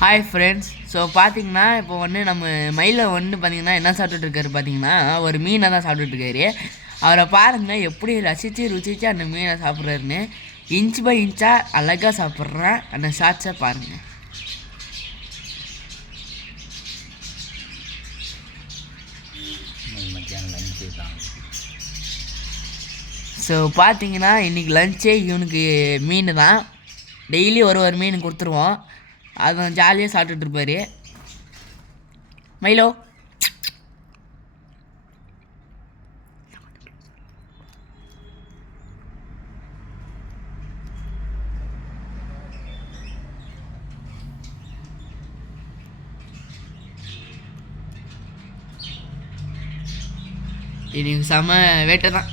Hi friends. So பார்த்தீங்கன்னா இப்போ நம்ம மயிலை பார்த்தீங்கன்னா என்ன சாப்பிட்டுட்ருக்காரு பார்த்தீங்கன்னா, ஒரு மீனை தான் சாப்பிட்டுட்ருக்காரு. அவரை பாருங்கள் எப்படி ரசித்து ருசித்து அந்த மீனை சாப்பிட்றாருன்னு. இன்ச் பை இன்ச்சாக அழகாக சாப்பிட்றேன். அந்த ஷார்ட்ஸை பாருங்கள். ஸோ பார்த்தீங்கன்னா இன்றைக்கி லஞ்சே இவனுக்கு மீன் தான். டெய்லி ஒரு மீன் கொடுத்துருவோம். அதை ஜாலியாக சாப்பிட்டுட்ருப்பாரு மைலோ. இன்னைக்கு செம வேட்டை தான்.